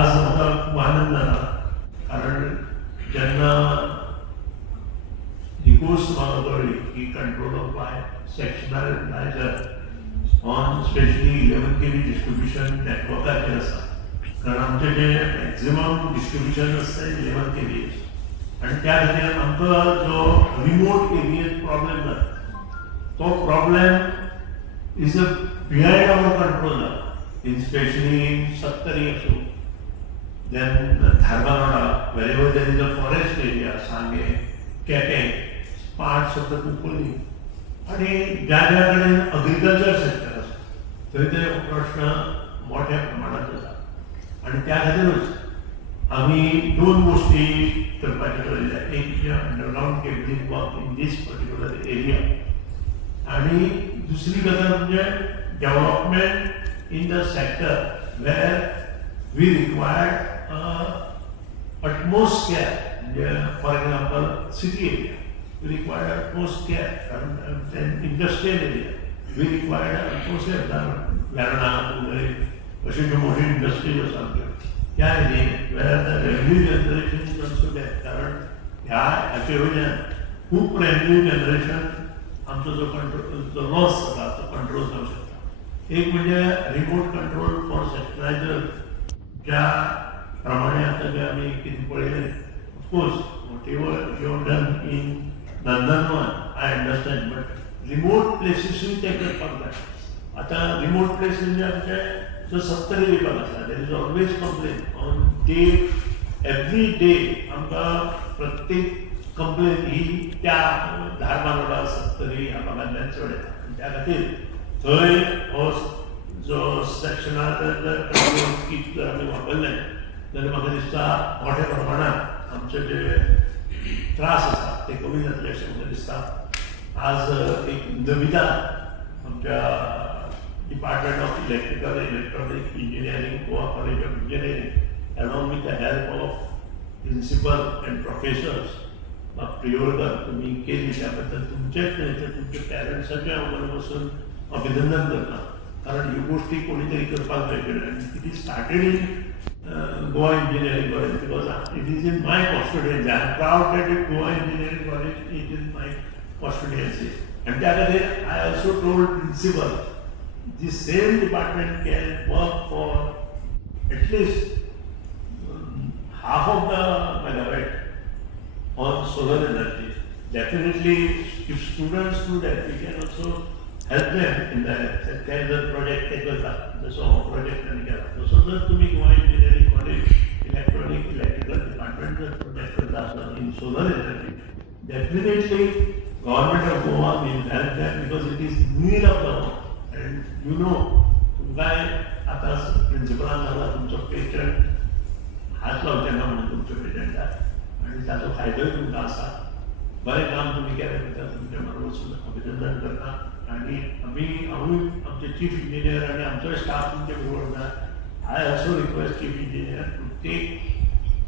आज म्हाका खूब आनंद जाता कारण जेन्ना ही गोष्ट म्हाका कळ्ळी की control of by sectionalizer on specially 11 kV distribution नेटवर्काचेर आसा. कारण आमचे जे मॅक्झिमम डिस्ट्रिब्युशन आसता 11 kV आणि त्या खातीर आमकां जो रिमोट एरियेत प्रॉब्लेम जाता तो problem is a behind our control in specially in Sattari असो then Dharmanoda, wherever there is a forest area, Sange, Kepe, parts of the Kupoli, आणि ज्या ज्या कडेन अग्रिकल्चर सेक्टर आसा थंय ते प्रश्न मोठ्या प्रमाणात जाता आणि त्या खातीरूच आमी दोन गोष्टी करपाचे ठरयल्या. एक जे underground cabling work in this particular area आणि दुसरी गजाल म्हणजे development in the sector where we required utmost care. For example, city area, we required utmost care. And industrial area, we required utmost care. Varna, Pune, अशी जी मोठी industries आसात त्या एरियेत where the revenue generation is also there. कारण ह्याचे वयल्यान खूब revenue generation आमचो जो कंट्रोल जो लॉस जाता तो कंट्रोल जावंक शकता. एक म्हणजे रिमोट कंट्रोल फॉर सेक्टरायझर ज्या प्रमाणे आता जे आम्ही किती पळयले of course what you done in Nandanvan I understand but remote प्लेसीसूय ते करपाक जाय. आता रिमोट प्लेसीस म्हणजे आमचे जो 70 विभाग आसा there is always complain on day every day आमकां प्रत्येक कंप्लेन ही त्या धारबांदोडा 70 ह्या भागांतल्यान चड येता आनी त्या खातीर थंय हो जो सेक्शनाचो जर कंट्रोल किट जर आमी वापरले जाल्यार म्हाका दिसता मोठ्या प्रमाणात आमचे जे त्रास आसा ते कमी जातले अशें म्हाका दिसता. आज एक नविता आमच्या department of electrical electronic engineering Goa college of engineering along with the help of principal and professors Priyolkar तुमी केली त्या बद्दल तुमचे पॅरंट्सांचे हांव बरें बसून अभिनंदन करता. कारण ही गोष्टी कोणीतरी करपाक जाय आनी it is started in Goa engineering college because it is in my constituency. I am proud that it Goa engineering college is in my constituency आणि त्या खातीर I also told principal the same department can work for at least half of the megawatt on solar energy. Definitely, if students do that, we can also help them in that. There is a project taken up. So project so जर तुम्ही Goa engineering college electronic electrical department जर project करता आसत in solar energy definitely government of Goa will help them because it is need of the work and you know तुमकांय आतां प्रिन्सिपलान सांगला तुमचो patent हात लावचे ना म्हणून तुमच्या पेटंटाक आणि ताचो फायदोय तुमकां आसा. बरें काम तुमी केलें तें तुमच्या बरोबर वचून अभिनंदन करता आणि हांवूय आमचे चीफ इंजिनियर आणि आमचो स्टाफ तुमचे बरोबर उरता. I also request chief engineer to take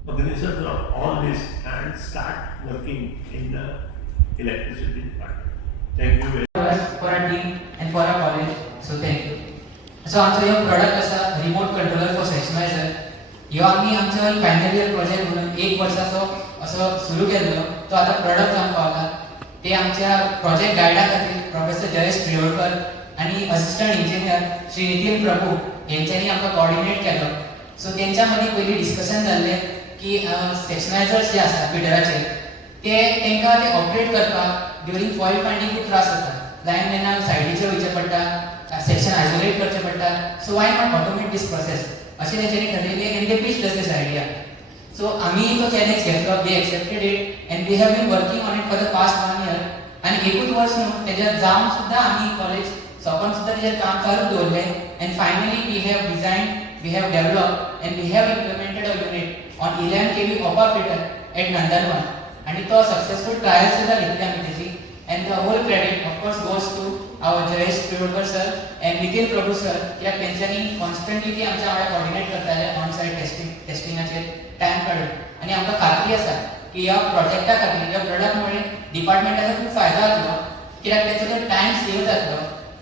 cognizance of all this and start working in the electricity department. Thank you very much for our team and for our college. So thank you. So आमचो ह्यो product आसा remote controller for सेक्शनायझर. ह्यो आमी आमचो final year project म्हणून 1 वर्साचो असो सुरू केल्लो. तो आतां प्रॉडक्ट जावंक पावला. ते आमच्या प्रोजेक्ट गायडा खातीर प्रोफेसर जयेश प्रियोडकर आणि असिस्टंट इंजिनियर श्री नितीन प्रभू यांच्यानी आमकां कोऑर्डिनेट केलो. सो तेंच्या मदीं पयलीं डिस्कशन जाल्लें की सेक्शनायझर्स जे आसा फिडराचे तांकां ते ऑपरेट करपाक ड्युरींग फॉयल फायंडींग खूब त्रास जाता. लायनमॅनाक सायडीचेर वयचें पडटा, सेक्शन आयसोलेट करचें पडटा. So why not automate this process अशें तेंच्यांनी ठरयलें and they pitched us this idea. So आमी तो चॅलेंज घेतलो. They accepted it and we have been working on it for the past 1 year. आणि एकूच वर्स न्हू तेजेर जावन सुद्धा आमी कॉलेज सोंपोवन सुद्धा तेजेर काम चालू दवरलें and finally we have design, we have develop and we have implemented a unit on 11 kV copper feeder at Nandanvan. आणि तो सक्सेसफुल ट्रायल सुद्धा घेतली आमी तेजी and the whole credit of course goes to our Jayesh Priyolkar sir and Nitin Prabhu sir. कित्याक तेंच्यांनी constantly ती आमच्या वांगडा कोऑर्डिनेट करताले ऑन सायट टेस्टिंगाचेर टायम काडून. आनी आमकां खात्री आसा की ह्या प्रोजेक्टा खातीर ह्या प्रोडक्टमुळे डिपार्टमेंटाचो खूब फायदो जातलो. कित्याक तेचो जर टायम सेव जातलो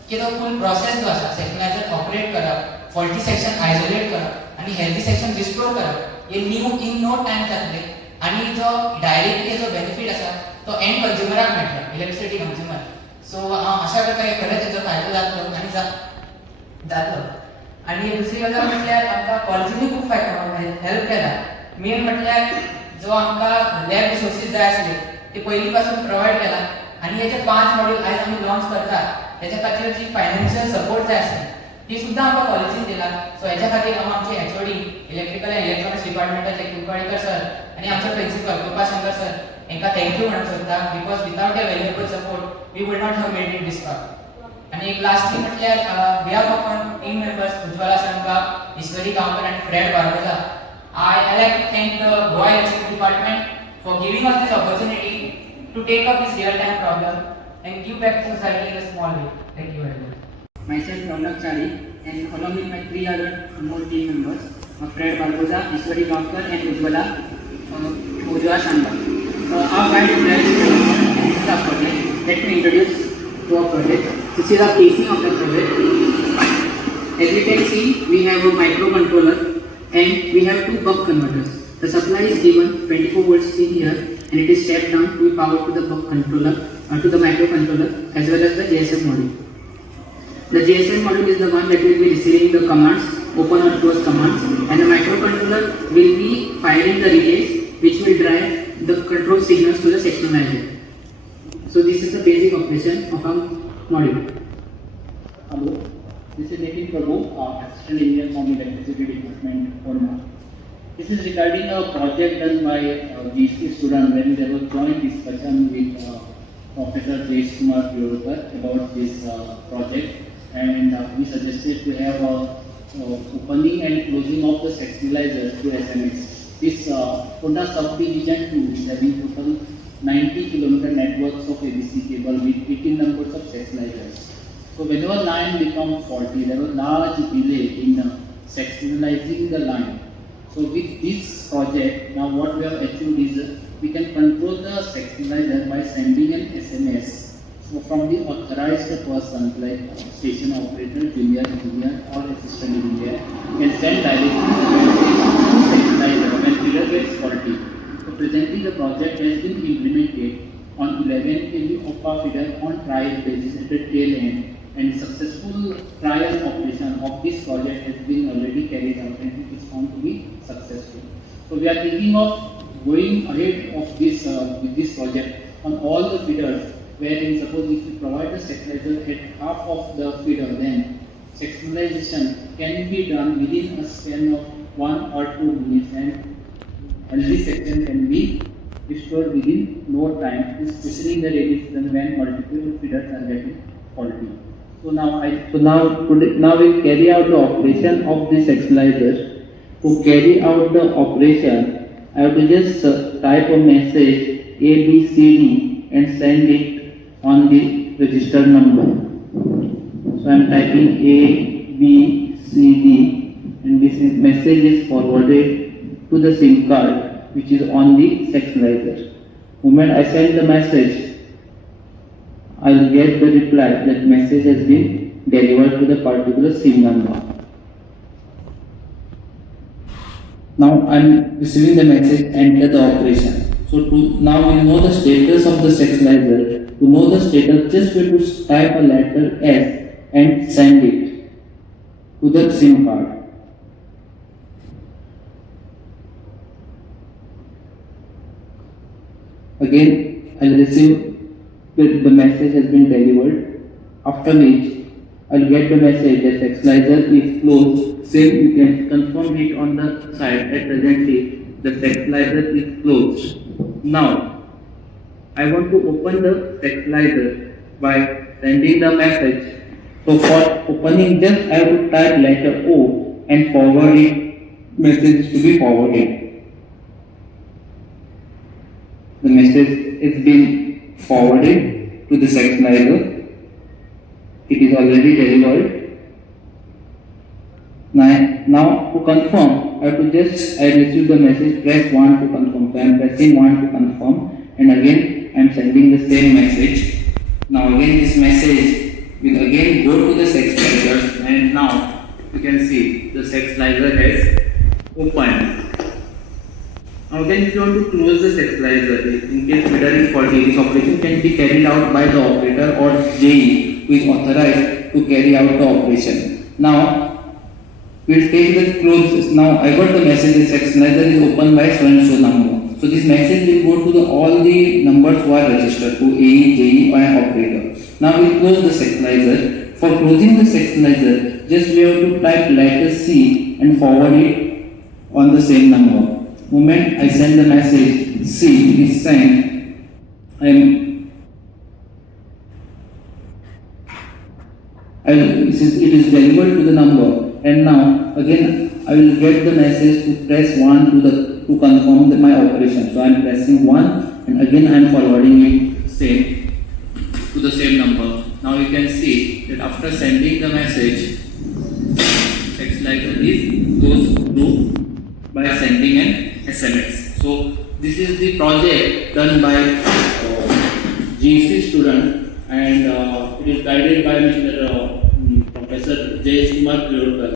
की तो फूल प्रोसेस जो आसा सेक्शनायझर ऑपरेट करप, फॉल्टी सेक्शन आयसोलेट करप आणि हेल्दी सेक्शन रिस्टोर करप हे इन नो टायम जातले आणि जो डायरेक्टली जो बेनिफीट आसा तो एंड कंज्युमराक मेळटलो इलेक्ट्रिसिटी कंज्युमर. सो हांव आशा करता की खरेंच हेजो फायदो जातलो आनी जातलो. आणि दुसरी गजाल म्हटल्यार आमकां कॉलेजींनी खूब हेल्प केला. मेन म्हटल्यार जो आमकां लॅब रिसोर्सीस जाय आसले ते पयलीं पासून प्रोवायड केला आणि हेचे 5 मॉड्यूल आयज आमी लॉन्च करतात. त्याच्या खातीर जी फायनान्शियल सपोर्ट जाय आसली ती सुद्दां आमकां कॉलेजीन दिला. सो हेच्या खातीर हांव आमचे एचओडी इलेक्ट्रिकल एंड इलेक्ट्रॉनिक्स डिपार्टमेंटाचे कुलकर्णीकर सर आणि आमचे प्रिंसिपल कृपा शंकर सर हांकां थँक्यू म्हणूंक सोदता because without a valuable support we would not have made it this far. आणि एक लास्टली म्हटल्यार behalf of our team members Ujjwala Shanka, Ishwari Gaonkar आणि Fred Barboza, I like to thank the Goa Electricity Department for giving us this opportunity to take up this real-time problem and give back to society in a small way. Thank you very much. Myself, Raulak Chari, and along with my 3 other more team members, Fred Barbosa, Ishwari Gankar, and Ujjwala Shanda. Our guide is there in this project. Let me introduce to our project. This is our casing of the project. As you can see, we have a microcontroller and we have 2 buck converters. The supply is given 24 volts in here and it is stepped down to be powered to the buck controller to the microcontroller as well as the GSM module. The GSM module is the one that will be receiving the commands, open or close commands, and the microcontroller will be firing the relays which will drive the control signals to the sectionalizer. So this is the basic operation of our module. Hello, this is Nitin Prabhu, Assistant Engineer from Electricity Department, Orma. This is regarding a project done by GC students when there was joint discussion with Professor Jayesh Kumar Purukar about this project, and we suggested to have opening and closing of the sectionalizer to SMS. This Honda subdivision 2 is having total 90 km networks of ABC cable with 18 numbers of sectionalizers. So whenever line becomes faulty, there was large delay in sectionalizing the line. So with this project, now what we have achieved is we can control the sectionalizer by sending an SMS. So from the authorized person like station operator, junior engineer or assistant engineer can send directly the message to sectionalizer when feeder gets faulty. So presently the project has been implemented on 11 kV of our feeder on trial basis at the tail end. And successful trial operation of this project has been already carried out and it is found to be successful. So we are thinking of going ahead of this with this project on all the feeders, wherein suppose if we provide the sectionalizer at half of the feeder, then sectionalization can be done within a span of 1 or 2 minutes and healthy section can be restored within no time, especially in the rainy season when multiple feeders are getting faulty. So now we'll carry out the operation of this sectionalizer. To carry out the operation, I have to just type a message A, B, C, D and send it on the registered number. So I am typing A, B, C, D and this message is forwarded to the SIM card which is on the sectionalizer. Moment I send the message, I will get the reply that message has been delivered to the particular SIM number. Now I am receiving the message, enter the operation. So now we know the status of the sectionalizer. To know the status, just we have to type a letter S and send it to the SIM card. Again, I will receive the message has been delivered, after which I will get the message that sectionalizer is closed. Same you can confirm it on the side that presently the sectionalizer is closed. Now I want to open the sectionalizer by sending the message. So for opening, just I have to type letter O and forward it, message to be forwarded. The message is being forwarded to the sectionalizer. It is already delivered. Now to confirm, I have to just receive the message, press 1 to confirm. So I am pressing 1 to confirm and again I am sending the same message. Now again this message will again go to the sectionalizer and now you can see the sectionalizer has open. Now then if you want to close the stabilizer, in case mirror is faulty, this operation can be carried out by the operator or JE who is authorized to carry out the operation. Now we'll take the close. Now I got the message the stabilizer is opened by so and so number. So this message will go to all the numbers who are registered to AE, JE and operator. Now we'll close the stabilizer. For closing the stabilizer, just we have to type letter C and forward it on the same number. Moment I send the message C is sent, it is delivered to the number, and now again I will get the message to press 1 to confirm my operation. So I am pressing 1 and again I am forwarding it same to the same number. Now you can see that after sending the message, stabilizer is goes through by sending an SMS. So this is the project done by GEC student, and it is guided by Mr. Professor J. Kumar Priodkar.